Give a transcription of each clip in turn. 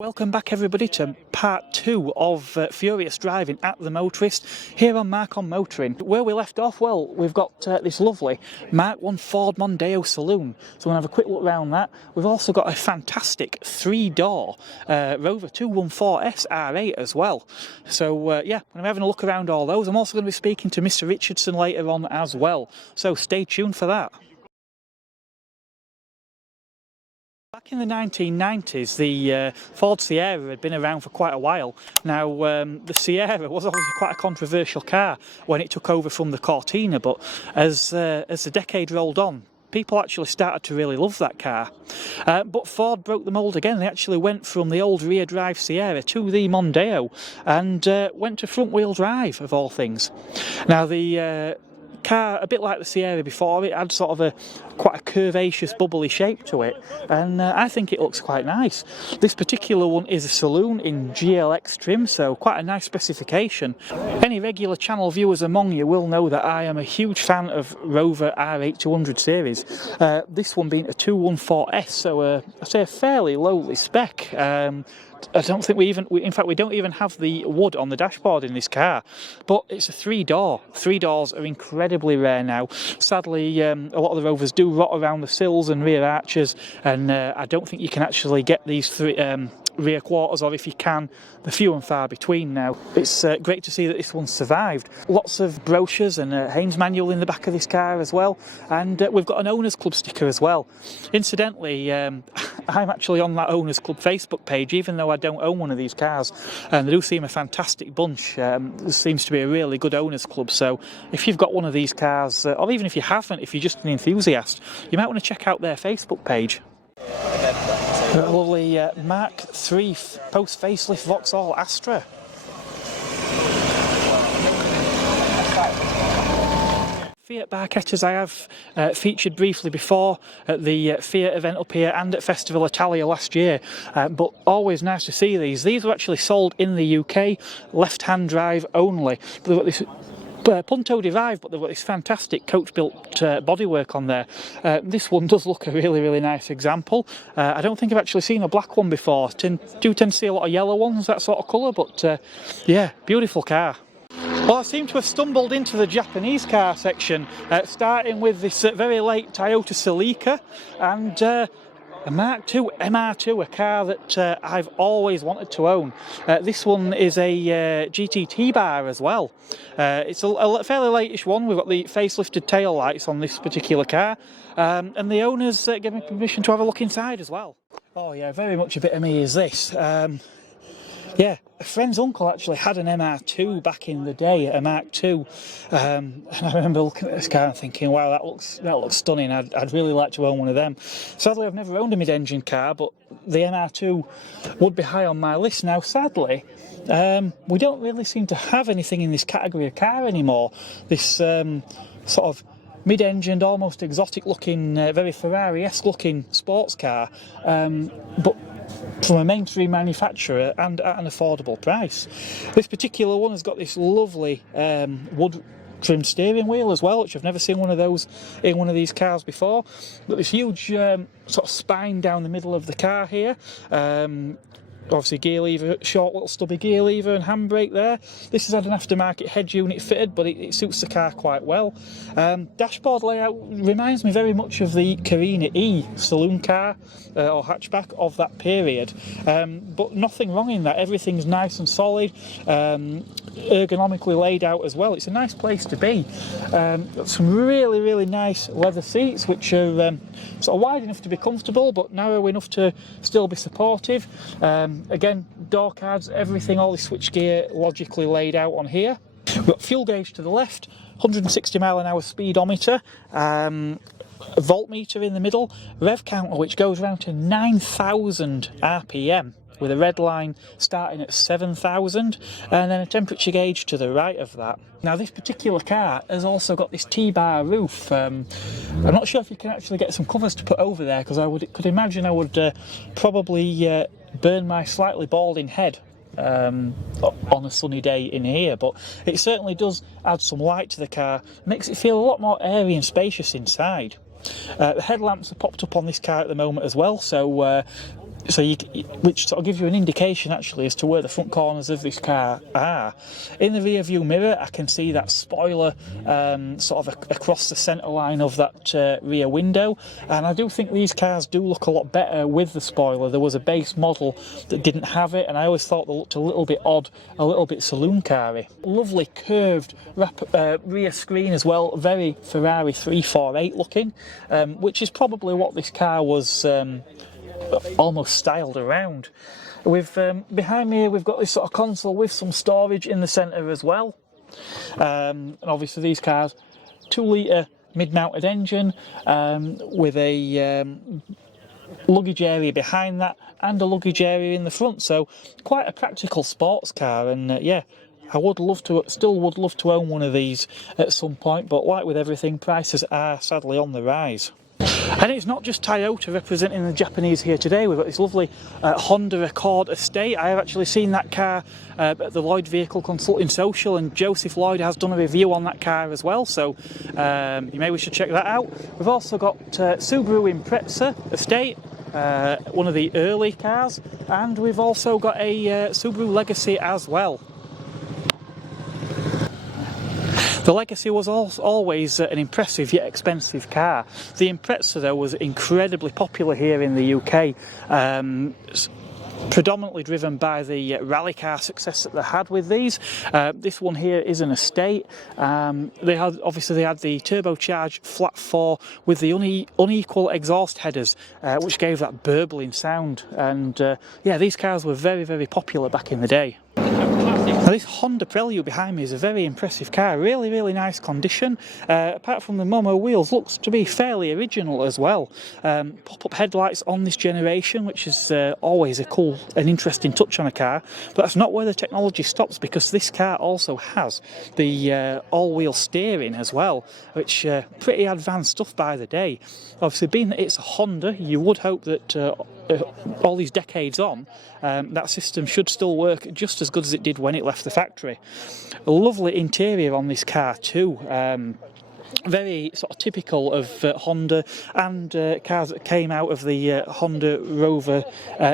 Welcome back everybody to part 2 of Furious Driving at the Motorist here on Mark on Motoring. Where we left off, well, we've got this lovely Mark 1 Ford Mondeo saloon, so we'll have a quick look around that. We've also got a fantastic 3-door Rover 214S R8 as well. So yeah, I'm having a look around all those. I'm also going to be speaking to Mr. Richardson later on as well, so stay tuned for that. Back in the 1990s, the Ford Sierra had been around for quite a while. Now, the Sierra was obviously quite a controversial car when it took over from the Cortina, but as the decade rolled on, people actually started to really love that car. But Ford broke the mould again. They actually went from the old rear drive Sierra to the Mondeo and went to front wheel drive, of all things. Now, the car, a bit like the Sierra before, it had sort of quite a curvaceous, bubbly shape to it, and I think it looks quite nice. This particular one is a saloon in GLX trim, so quite a nice specification. Any regular channel viewers among you will know that I am a huge fan of Rover R8 200 series, this one being a 214S, so I say a fairly lowly spec. I don't think in fact we don't even have the wood on the dashboard in this car, but it's a 3-door. 3 doors are incredibly rare now. Sadly, a lot of the Rovers do rot around the sills and rear arches, and I don't think you can actually get these rear quarters, or if you can, they're few and far between now. It's great to see that this one survived. Lots of brochures and a Haynes manual in the back of this car as well, and we've got an Owners Club sticker as well. Incidentally, I'm actually on that Owners Club Facebook page, even though I don't own one of these cars, and they do seem a fantastic bunch. There seems to be a really good Owners Club, so if you've got one of these cars, or even if you haven't, if you're just an enthusiast, you might want to check out their Facebook page. A lovely Mark III post-facelift Vauxhall Astra. Fiat Barchettas I have featured briefly before at the Fiat event up here and at Festival Italia last year, but always nice to see these. These were actually sold in the UK, left-hand drive only. They've got this Punto Drive, but they've got this fantastic coach-built bodywork on there. This one does look a really nice example. I don't think I've actually seen a black one before. Do tend to see a lot of yellow ones, that sort of colour, but yeah, beautiful car. Well, I seem to have stumbled into the Japanese car section, starting with this very late Toyota Celica and a Mark II MR2, a car that I've always wanted to own. This one is a GT bar as well. It's a fairly lateish one. We've got the facelifted tail lights on this particular car, and the owners gave me permission to have a look inside as well. Oh yeah, very much a bit of me is this. Yeah, a friend's uncle actually had an MR2 back in the day, a Mark II, and I remember looking at this car and thinking, wow, that looks stunning. I'd really like to own one of them. Sadly, I've never owned a mid-engine car, but the MR2 would be high on my list. Now, sadly, we don't really seem to have anything in this category of car anymore. This sort of mid-engined, almost exotic-looking, very Ferrari-esque looking sports car, but from a mainstream manufacturer and at an affordable price. This particular one has got this lovely wood trimmed steering wheel as well, which I've never seen one of those in one of these cars before. But this huge sort of spine down the middle of the car here. Obviously gear lever, short little stubby gear lever and handbrake there. This has had an aftermarket head unit fitted, but it suits the car quite well. Dashboard layout reminds me very much of the Carina E saloon car or hatchback of that period, but nothing wrong in that. Everything's nice and solid, ergonomically laid out as well. It's a nice place to be. Got some really nice leather seats, which are sort of wide enough to be comfortable but narrow enough to still be supportive. Again, door cards, everything, all the switchgear logically laid out on here. We've got fuel gauge to the left, 160 mile an hour speedometer, a voltmeter in the middle, rev counter which goes around to 9,000 RPM with a red line starting at 7,000, and then a temperature gauge to the right of that. Now, this particular car has also got this T-bar roof. I'm not sure if you can actually get some covers to put over there, because could imagine I would probably burn my slightly balding head on a sunny day in here, but it certainly does add some light to the car, makes it feel a lot more airy and spacious inside. The headlamps are popped up on this car at the moment as well, so which sort of gives you an indication actually as to where the front corners of this car are. In the rear view mirror I can see that spoiler sort of across the centre line of that rear window, and I do think these cars do look a lot better with the spoiler. There was a base model that didn't have it, and I always thought they looked a little bit odd, a little bit saloon car-y. Lovely curved rear screen as well, very Ferrari 348 looking, which is probably what this car was almost styled around. Behind me here we've got this sort of console with some storage in the centre as well, and obviously these cars 2 litre mid-mounted engine with a luggage area behind that and a luggage area in the front, so quite a practical sports car. And yeah, I still would love to own one of these at some point, but like with everything, prices are sadly on the rise. And it's not just Toyota representing the Japanese here today. We've got this lovely Honda Accord estate. I have actually seen that car at the Lloyd Vehicle Consulting Social, and Joseph Lloyd has done a review on that car as well, so you may wish to check that out. We've also got Subaru Impreza estate, one of the early cars, and we've also got a Subaru Legacy as well. The Legacy was always an impressive yet expensive car. The Impreza though was incredibly popular here in the UK, predominantly driven by the rally car success that they had with these. This one here is an estate. They had the turbocharged flat 4 with the unequal exhaust headers, which gave that burbling sound. And yeah, these cars were very, very popular back in the day. Now this Honda Prelude behind me is a very impressive car, really, really nice condition. Apart from the Momo wheels, looks to be fairly original as well. Pop-up headlights on this generation, which is always a cool and interesting touch on a car, but that's not where the technology stops, because this car also has the all-wheel steering as well, which pretty advanced stuff by the day. Obviously, being that it's a Honda, you would hope that all these decades on, that system should still work just as good as it did when it left the factory. A lovely interior on this car too. Very sort of typical of Honda and cars that came out of the Honda Rover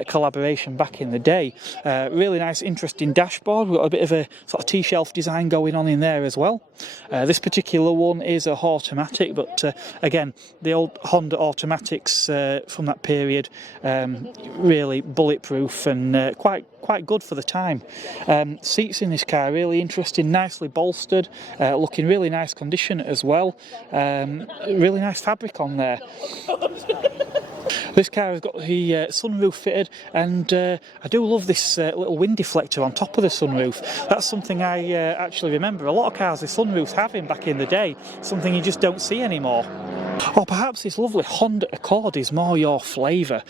collaboration back in the day. Really nice, interesting dashboard. We've got a bit of a sort of T-shelf design going on in there as well. This particular one is a automatic, but again, the old Honda automatics from that period, really bulletproof and quite good for the time. Seats in this car really interesting, nicely bolstered, looking really nice condition as well. Really nice fabric on there. This car has got the sunroof fitted, and I do love this little wind deflector on top of the sunroof. That's something I actually remember a lot of cars with sunroofs having back in the day, something you just don't see anymore. Or perhaps this lovely Honda Accord is more your flavour.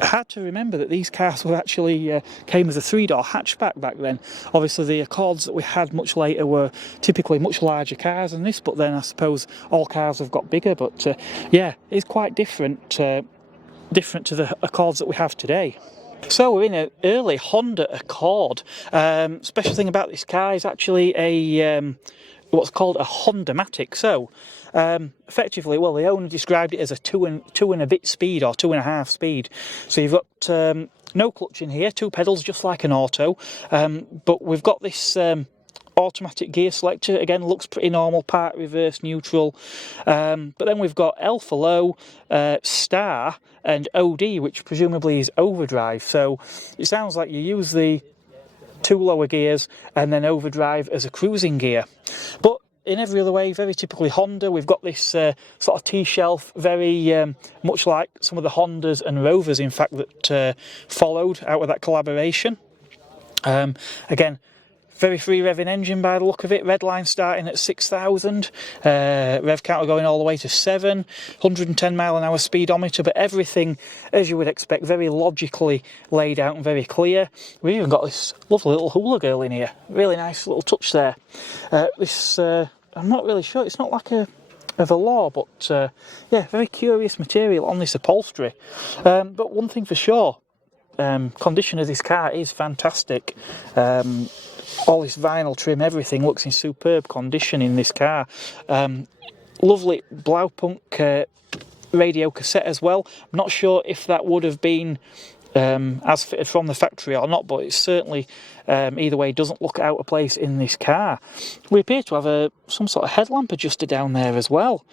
Hard to remember that these cars were actually came as a 3-door hatchback back then. Obviously the Accords that we had much later were typically much larger cars than this, but then I suppose all cars have got bigger. But yeah, it's quite different to the Accords that we have today. So we're in an early Honda Accord. Special thing about this car is actually a what's called a Honda-matic. So effectively, well, the owner described it as a two and a bit speed, or 2.5 speed. So you've got no clutch in here, 2 pedals just like an auto, but we've got this automatic gear selector. Again, looks pretty normal, part reverse, neutral, but then we've got L for low, star and OD, which presumably is overdrive. So it sounds like you use the 2 lower gears and then overdrive as a cruising gear. But in every other way, very typically Honda. We've got this sort of T-shelf, very much like some of the Hondas and Rovers, in fact, that followed out of that collaboration. Again, very free revving engine by the look of it. Red line starting at 6,000, rev counter going all the way to 7, 110 mile an hour speedometer, but everything, as you would expect, very logically laid out and very clear. We've even got this lovely little hula girl in here. Really nice little touch there. This, I'm not really sure, it's not like a velour, but yeah, very curious material on this upholstery. But one thing for sure, condition of this car is fantastic. All this vinyl trim, everything looks in superb condition in this car. Lovely Blaupunkt radio cassette as well. I'm not sure if that would have been as fitted from the factory or not, but it certainly, either way, doesn't look out of place in this car. We appear to have some sort of headlamp adjuster down there as well,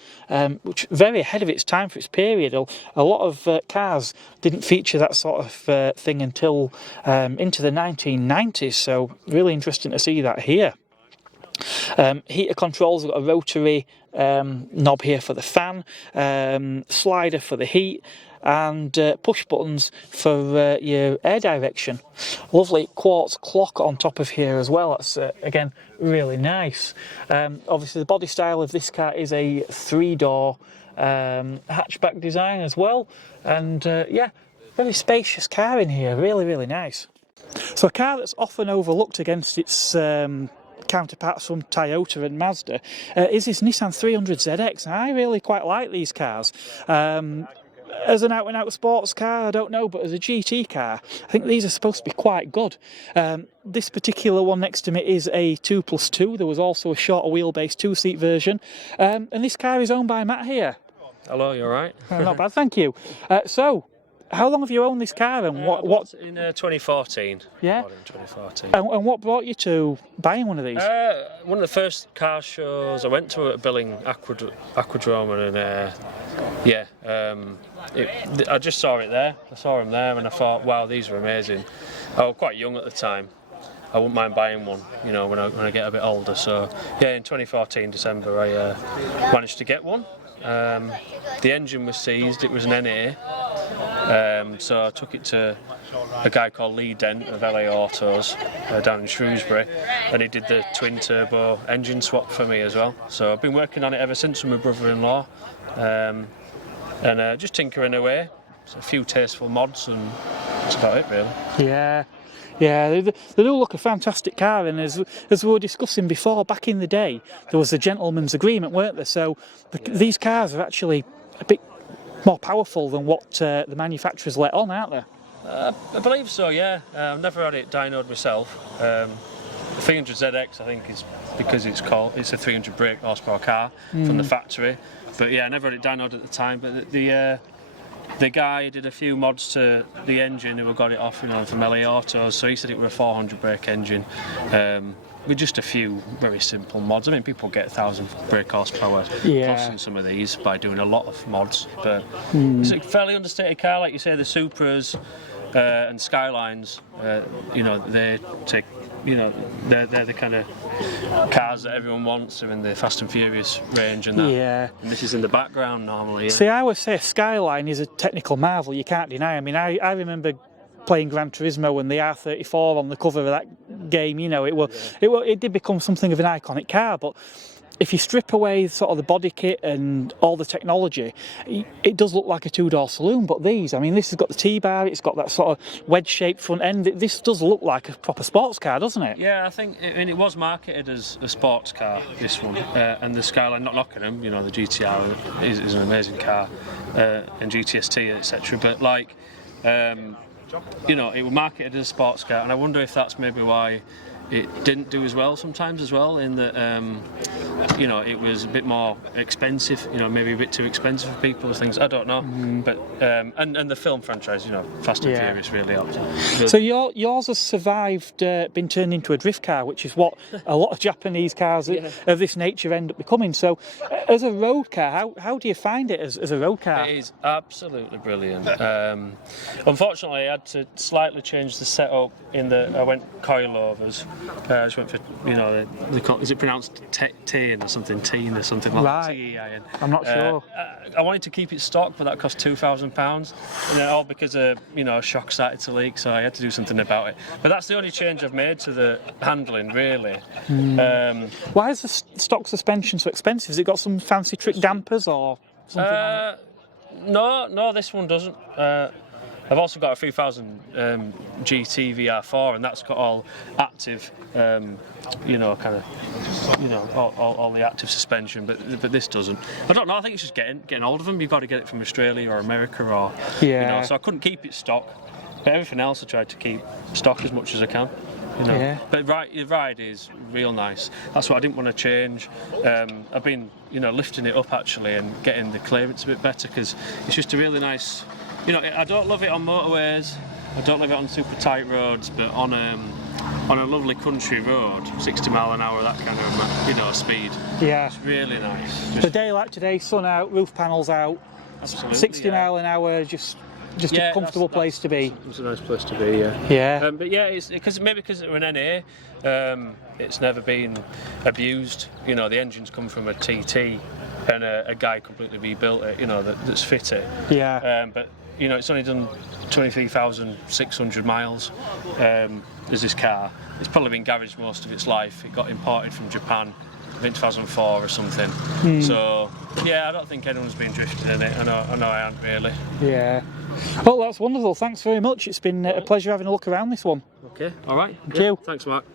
which very ahead of its time for its period. A lot of cars didn't feature that sort of thing until into the 1990s, so really interesting to see that here. Heater controls, we've got a rotary knob here for the fan, slider for the heat, and push buttons for your air direction. Lovely quartz clock on top of here as well. That's again really nice. Obviously the body style of this car is a 3-door hatchback design as well, and yeah, very spacious car in here, really nice. So a car that's often overlooked against its counterparts from Toyota and Mazda is this Nissan 300ZX. And I really quite like these cars. As an out-and-out sports car, I don't know, but as a GT car, I think these are supposed to be quite good. This particular one next to me is a 2+2. There was also a shorter wheelbase 2-seat version, and this car is owned by Matt here. Hello, you alright? Not bad, thank you. So, how long have you owned this car, and what? In 2014. Yeah. In 2014. And what brought you to buying one of these? One of the first car shows I went to at Billing Aquadrome, and yeah, I just saw it there. I saw them there, and I thought, wow, these are amazing. I was quite young at the time. I wouldn't mind buying one, you know, when I get a bit older. So yeah, in 2014 December, I managed to get one. The engine was seized. It was an NA. So I took it to a guy called Lee Dent of LA Autos down in Shrewsbury, and he did the twin turbo engine swap for me as well. So I've been working on it ever since with my brother-in-law, and just tinkering away. So a few tasteful mods, and that's about it really. Yeah, they do look a fantastic car, and as we were discussing before, back in the day there was a gentleman's agreement, weren't there? So these cars are actually a bit more powerful than what the manufacturers let on, aren't they? I believe so, yeah. I've never had it dynoed myself. The 300ZX, I think, is because it's a 300 brake horsepower car from the factory. But yeah, I never had it dynoed at the time. But the guy did a few mods to the engine who got it off, you know, from LA Autos. So he said it was a 400 brake engine. With just a few very simple mods. I mean, people get 1,000 brake horsepower plus in some of these by doing a lot of mods, but it's a fairly understated car, like you say. The Supras and Skylines, you know, they take, you know, they're the kind of cars that everyone wants. They're in the Fast and Furious range and that. Yeah. And this is in the background normally. Yeah. See, I would say a Skyline is a technical marvel. You can't deny. I mean, I remember playing Gran Turismo and the R34 on the cover of that game. You know, it did become something of an iconic car. But if you strip away sort of the body kit and all the technology, it does look like a 2-door saloon. But these, I mean, this has got the T-bar, it's got that sort of wedge-shaped front end. This does look like a proper sports car, doesn't it? Yeah, I think, I mean, it was marketed as a sports car, this one, and the Skyline, not knocking them, you know, the GTR is an amazing car, and GTST, etc. But like, you know, it was marketed as a sports car, and I wonder if that's maybe why it didn't do as well sometimes as well, in that, you know, it was a bit more expensive, you know, maybe a bit too expensive for people and things, I don't know. But, and the film franchise, you know, Fast and Furious really helped. So yours has survived, been turned into a drift car, which is what a lot of Japanese cars of this nature end up becoming. So as a road car, how do you find it as a road car? It is absolutely brilliant. Unfortunately, I had to slightly change the setup in that I went coilovers. I just went for, you know, is it pronounced Teen or something? Teen or something like that? T-E-I-N. I'm not sure. I wanted to keep it stock, but that cost £2,000. And all because you know, a shock started to leak, so I had to do something about it. But that's the only change I've made to the handling, really. Why is the stock suspension so expensive? Has it got some fancy trick dampers or something on it? No, this one doesn't. I've also got a 3000 GT VR4, and that's got all active, you know, kind of, you know, all the active suspension, but this doesn't. I don't know. I think it's just getting hold of them. You've got to get it from Australia or America, or you know. So I couldn't keep it stock, but everything else I tried to keep stock as much as I can. you know. Yeah. But your ride is real nice. That's what I didn't want to change. I've been, you know, lifting it up actually and getting the clearance a bit better because it's just a really nice. You know, I don't love it on motorways. I don't love it on super tight roads, but on a lovely country road, 60 mile an hour, that kind of, you know, speed. Yeah. It's really nice. The day like today, sun out, roof panels out, Absolutely, 60 mile an hour, just a comfortable place to be. It's a nice place to be, yeah. Yeah. But yeah, it's because we're an NA, it's never been abused. You know, the engine's come from a TT, and a guy completely rebuilt it. You know, that's fit it. Yeah. But you know, it's only done 23,600 miles. There's this car. It's probably been garaged most of its life. It got imported from Japan in 2004 or something. So yeah, I don't think anyone's been drifting in it. I know I haven't really. Yeah. Well, that's wonderful. Thanks very much. It's been a pleasure having a look around this one. Okay, all right. Thank you. Thanks, Mark.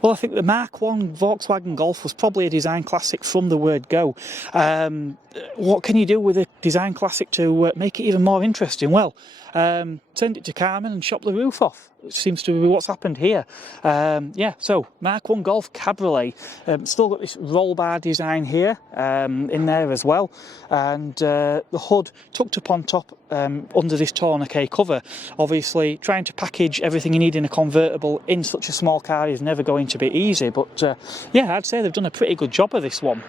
Well, I think the Mark 1 Volkswagen Golf was probably a design classic from the word go. What can you do with a design classic to make it even more interesting? Well, send it to Carmen and shop the roof off. It seems to be what's happened here. Yeah, so Mark 1 Golf Cabriolet. Still got this roll bar design here in there as well. And the hood tucked up on top under this tourniquet cover. Obviously, trying to package everything you need in a convertible in such a small car is never going to be easy. But yeah, I'd say they've done a pretty good job of this one.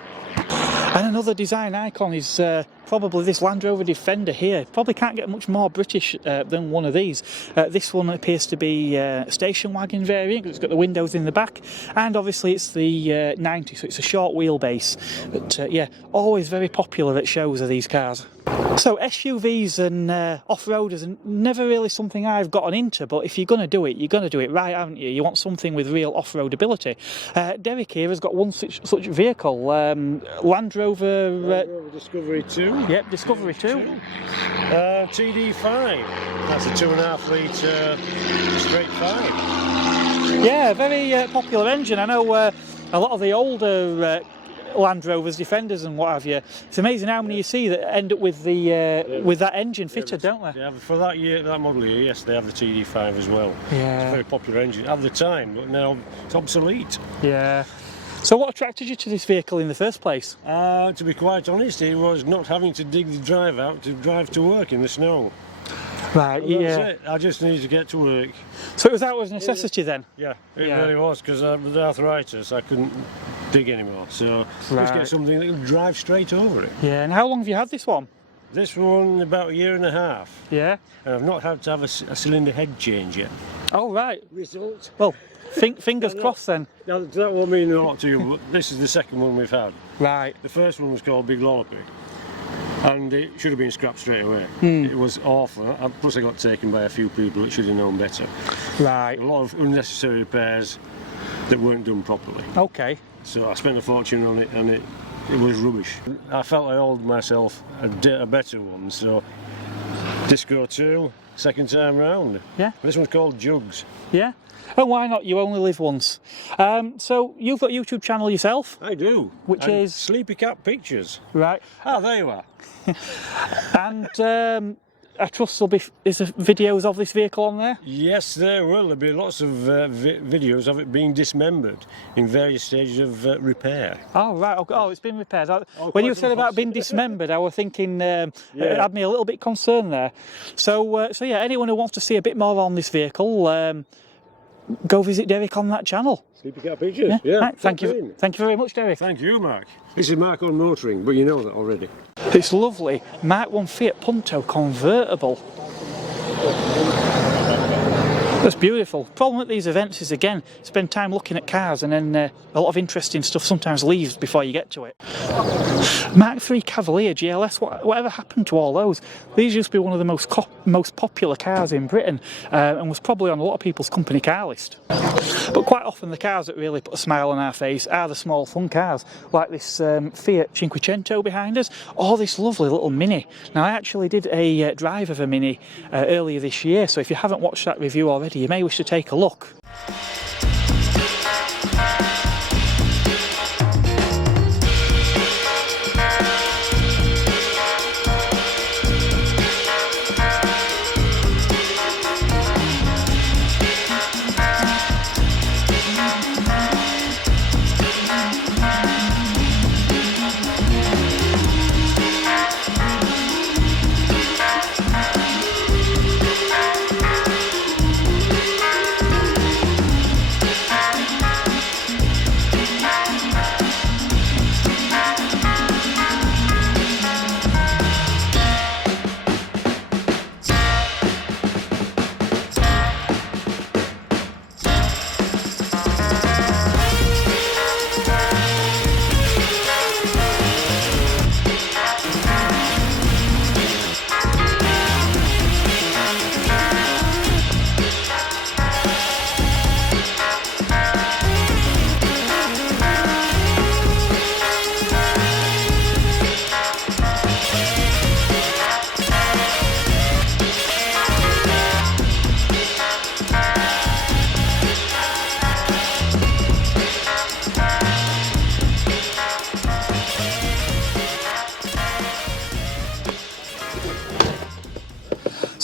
And another design icon is probably this Land Rover Defender here. Probably can't get much more British than one of these. This one appears to be a station wagon variant. It's got the windows in the back, and obviously it's the 90, so it's a short wheelbase. But yeah, always very popular at shows of these cars. So SUVs and off-roaders are never really something I've gotten into, but if you're going to do it, you're going to do it right, haven't you? You want something with real off-road ability. Derek here has got one such vehicle, Land Rover... Discovery 2. Yep, Discovery 2. TD5. That's a 2.5 litre straight 5. Yeah, very popular engine. I know a lot of the older Land Rovers, Defenders and what have you. It's amazing how many you see that end up with the with that engine fitted, don't they? Yeah, for that year, that model year, yes, they have the TD5 as well. Yeah. It's a very popular engine at the time, but now it's obsolete. Yeah. So what attracted you to this vehicle in the first place? To be quite honest, it was not having to dig the drive out to drive to work in the snow. Right, That's it. I just needed to get to work. So it was out of necessity then? Yeah, it really was, because with arthritis I couldn't dig anymore. So let's get something that will drive straight over it. Yeah, and how long have you had this one? This one about a year and a half. Yeah. And I've not had to have a cylinder head change yet. Oh, right. Result? Well, fingers crossed then. Now, that won't mean a lot to you, but this is the second one we've had. Right. The first one was called Big Lollopy, and it should have been scrapped straight away. It was awful. Plus I got taken by a few people that should have known better. Right. A lot of unnecessary repairs that weren't done properly. Okay. So I spent a fortune on it, and it was rubbish. I felt I owed myself a better one, so Disco 2, second time round. Yeah. This one's called Jugs. Yeah. Oh, why not? You only live once. So you've got a YouTube channel yourself? I do. Which and is? Sleepy Cat Pictures. Right. Ah, there you are. And I trust there'll be videos of this vehicle on there? Yes, there will. There'll be lots of videos of it being dismembered in various stages of repair. Oh, right. Okay. Oh, it's been repaired. When you said about being dismembered, I was thinking it had me a little bit concerned there. So yeah, anyone who wants to see a bit more on this vehicle, go visit Derek on that channel. Sleepy Cat Pictures, yeah. Right, thank you very much, Derek. Thank you, Mark. This is Mark on motoring, but you know that already. It's lovely Mark 1 Fiat Punto convertible. That's beautiful. Problem at these events is, again, spend time looking at cars and then a lot of interesting stuff sometimes leaves before you get to it. Mark 3 Cavalier GLS, whatever happened to all those? These used to be one of the most popular cars in Britain and was probably on a lot of people's company car list. But quite often the cars that really put a smile on our face are the small fun cars, like this Fiat Cinquecento behind us, or this lovely little Mini. Now I actually did a drive of a Mini earlier this year, so if you haven't watched that review already, you may wish to take a look.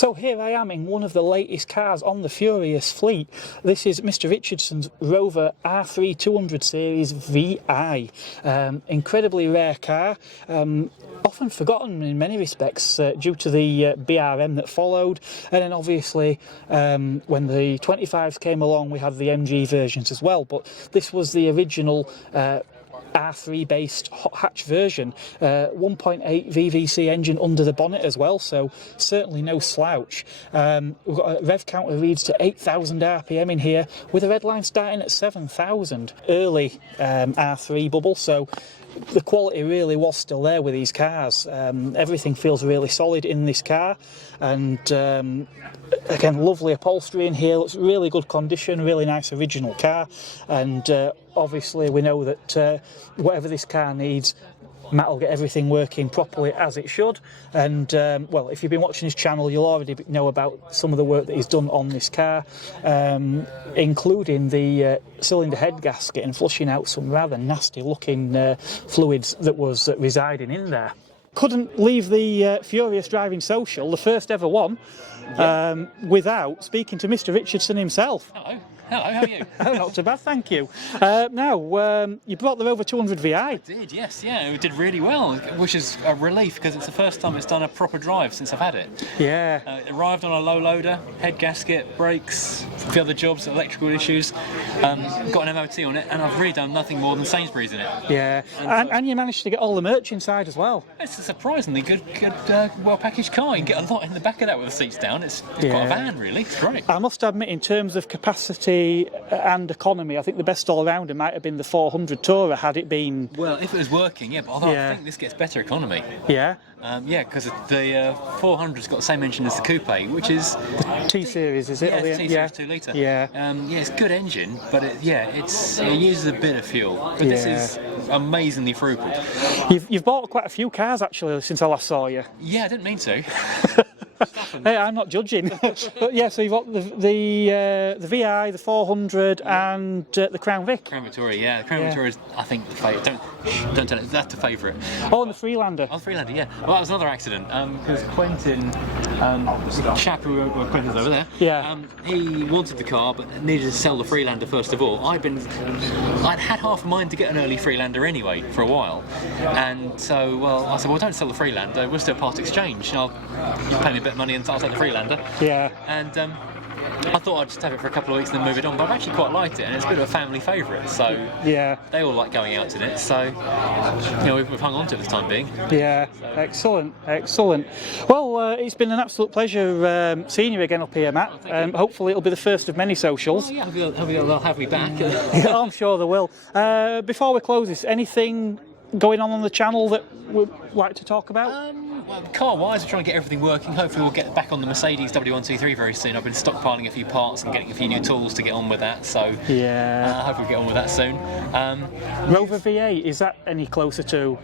So here I am in one of the latest cars on the Furious fleet. This is Mr. Richardson's Rover R3 200 Series VI. Incredibly rare car, often forgotten in many respects due to the BRM that followed, and then obviously when the 25s came along we had the MG versions as well, but this was the original R3 based hot hatch version, 1.8 VVC engine under the bonnet as well, so certainly no slouch. We've got a rev counter reads to 8,000 RPM in here, with a red line starting at 7,000. Early R3 bubble, so the quality really was still there with these cars. Everything feels really solid in this car, and again, lovely upholstery in here, looks really good condition, really nice original car, and obviously we know that whatever this car needs, Matt will get everything working properly as it should. And well, if you've been watching his channel, you'll already know about some of the work that he's done on this car, including the cylinder head gasket and flushing out some rather nasty looking fluids that was residing in there. Couldn't leave the Furious Driving Social, the first ever one, without speaking to Mr. Richardson himself. Hello. Hello, how are you? Oh, not too bad, thank you. Now, you brought the Rover 200 VI. I did, yes, yeah, it did really well, which is a relief because it's the first time it's done a proper drive since I've had it. Yeah. It arrived on a low loader, head gasket, brakes, a few other jobs, electrical issues, got an MOT on it, and I've really done nothing more than Sainsbury's in it. Yeah, and you managed to get all the merch inside as well. It's a surprisingly good well-packaged car. You can get a lot in the back of that with the seats down. It's got a van, really. It's great. I must admit, in terms of capacity and economy, I think the best all-rounder might have been the 400 Tourer had it been... Well, if it was working, yeah, but although I think this gets better economy. Yeah? Yeah, because the 400's got the same engine as the coupe, which is... T-Series, is it? Yeah, it's T-Series 2 litre. Yeah. Yeah, it's a good engine, but it uses a bit of fuel. But this is amazingly frugal. You've bought quite a few cars, actually, since I last saw you. Yeah, I didn't mean to. Hey, I'm not judging. But yeah, so you've got the VI, the 400, and the Crown Vic. Crown Victoria, yeah. The Crown Victoria is, I think, the favourite. Don't tell it. That's the favourite. Oh, and the Freelander. Oh, the Freelander, yeah. Well, that was another accident because Quentin, the chap who Quentin's over there. Yeah. He wanted the car but needed to sell the Freelander first of all. I'd had half a mind to get an early Freelander anyway for a while, and so I said, well, don't sell the Freelander. We'll still part exchange. You pay me a bit of money and I'll take the Freelander. Yeah. And I thought I'd just have it for a couple of weeks and then move it on, but I've actually quite liked it, and it's a bit of a family favourite, so they all like going out in it, so we've hung on to it for the time being. Yeah, so. Excellent. Well, it's been an absolute pleasure seeing you again up here, Matt. Hopefully it'll be the first of many socials. Yeah, they'll have me back. I'm sure they will. Before we close this, anything going on the channel that we'd like to talk about? Well, car-wise, we're trying to get everything working. Hopefully we'll get back on the Mercedes W123 very soon. I've been stockpiling a few parts and getting a few new tools to get on with that, so hopefully we'll get on with that soon. Rover V8, is that any closer to?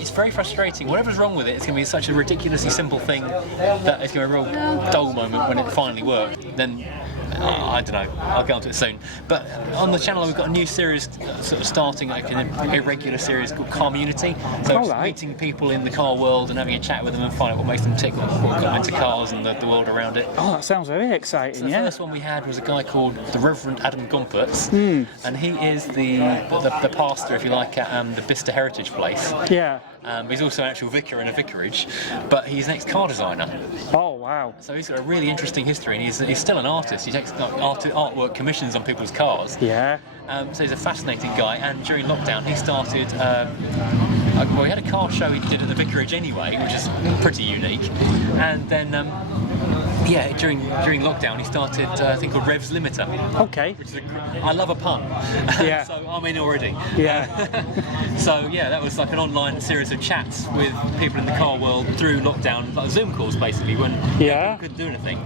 It's very frustrating. Whatever's wrong with it, it's going to be such a ridiculously simple thing that it's going to be a real dull moment when it finally works. Then I don't know, I'll get onto it soon. But on the channel we've got a new series sort of starting, like an irregular series called Community. So it's meeting people in the car world and having a chat with them and finding out what makes them tick, what got them into cars and the world around it. Oh, that sounds very exciting. So the first one we had was a guy called the Reverend Adam Gompertz, and he is the pastor, if you like, at the Bicester Heritage Place. Yeah. He's also an actual vicar in a vicarage, but he's an ex-car designer. Oh, wow. So he's got a really interesting history, and he's still an artist. He takes artwork commissions on people's cars. Yeah. So he's a fascinating guy, and during lockdown he started... well, he had a car show he did at the vicarage anyway, which is pretty unique. And then... during lockdown he started a thing called Revs Limiter. Okay. Which is I love a pun. Yeah. So I'm in already. Yeah. So that was like an online series of chats with people in the car world through lockdown, like Zoom calls basically, when people couldn't do anything.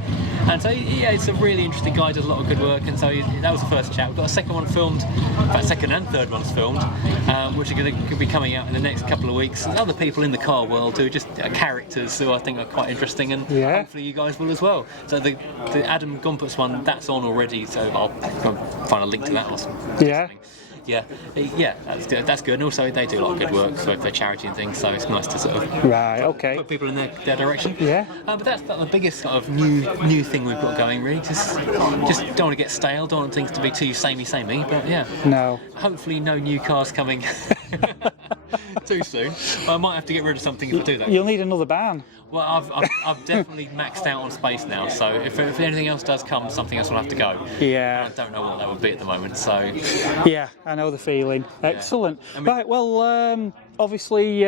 And so it's a really interesting guy, does a lot of good work, and so that was the first chat. We've got a second one filmed, in fact second and third one's filmed, which are going to be coming out in the next couple of weeks. Other people in the car world who are just characters who I think are quite interesting, and hopefully you guys will as well. So the Adam Gompertz one, that's on already, so I'll find a link to that. Yeah. Yeah, yeah, that's good. And also they do a lot of good work for charity and things, so it's nice to sort of put people in their direction. Yeah. But that's the biggest sort of new thing we've got going, really. Just don't want to get stale, don't want things to be too samey. But yeah, no. Hopefully no new cars coming too soon. I might have to get rid of something if I do that. You'll need another van. Well, I've definitely maxed out on space now, so if anything else does come, something else will have to go. Yeah. I don't know what that would be at the moment, so... Yeah, I know the feeling. Excellent. I mean, right, well, obviously,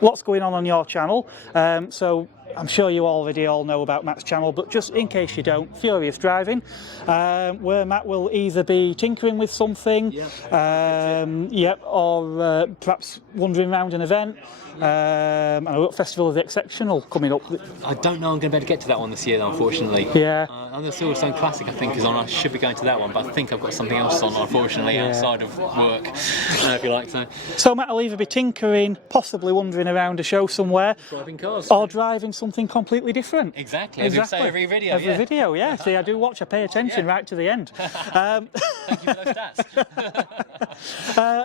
lots going on your channel, so I'm sure you already all know about Matt's channel, but just in case you don't, Furious Driving, where Matt will either be tinkering with something, or perhaps wandering around an event. And I've got Festival of the Exceptional coming up. I don't know I'm going to be able to get to that one this year, though, unfortunately. Yeah. And the Silverstone Classic, I think, is on. I should be going to that one, but I think I've got something else on, unfortunately, outside of work, if you like. So Matt will either be tinkering, possibly wandering around a show somewhere, driving cars, or driving something completely different. Exactly. As you say, every video. Every video, yeah. See, I do watch. I pay attention right to the end. Thank you for those stats.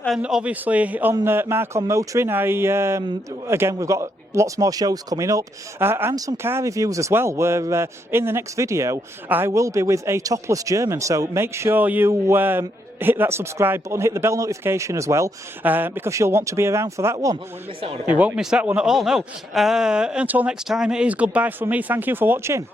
And obviously on Mark on Motoring, again, we've got lots more shows coming up and some car reviews as well, where in the next video I will be with a topless German, so make sure you hit that subscribe button, hit the bell notification as well, because you'll want to be around for that one. You won't miss that one at all, no. Until next time, it is goodbye from me. Thank you for watching.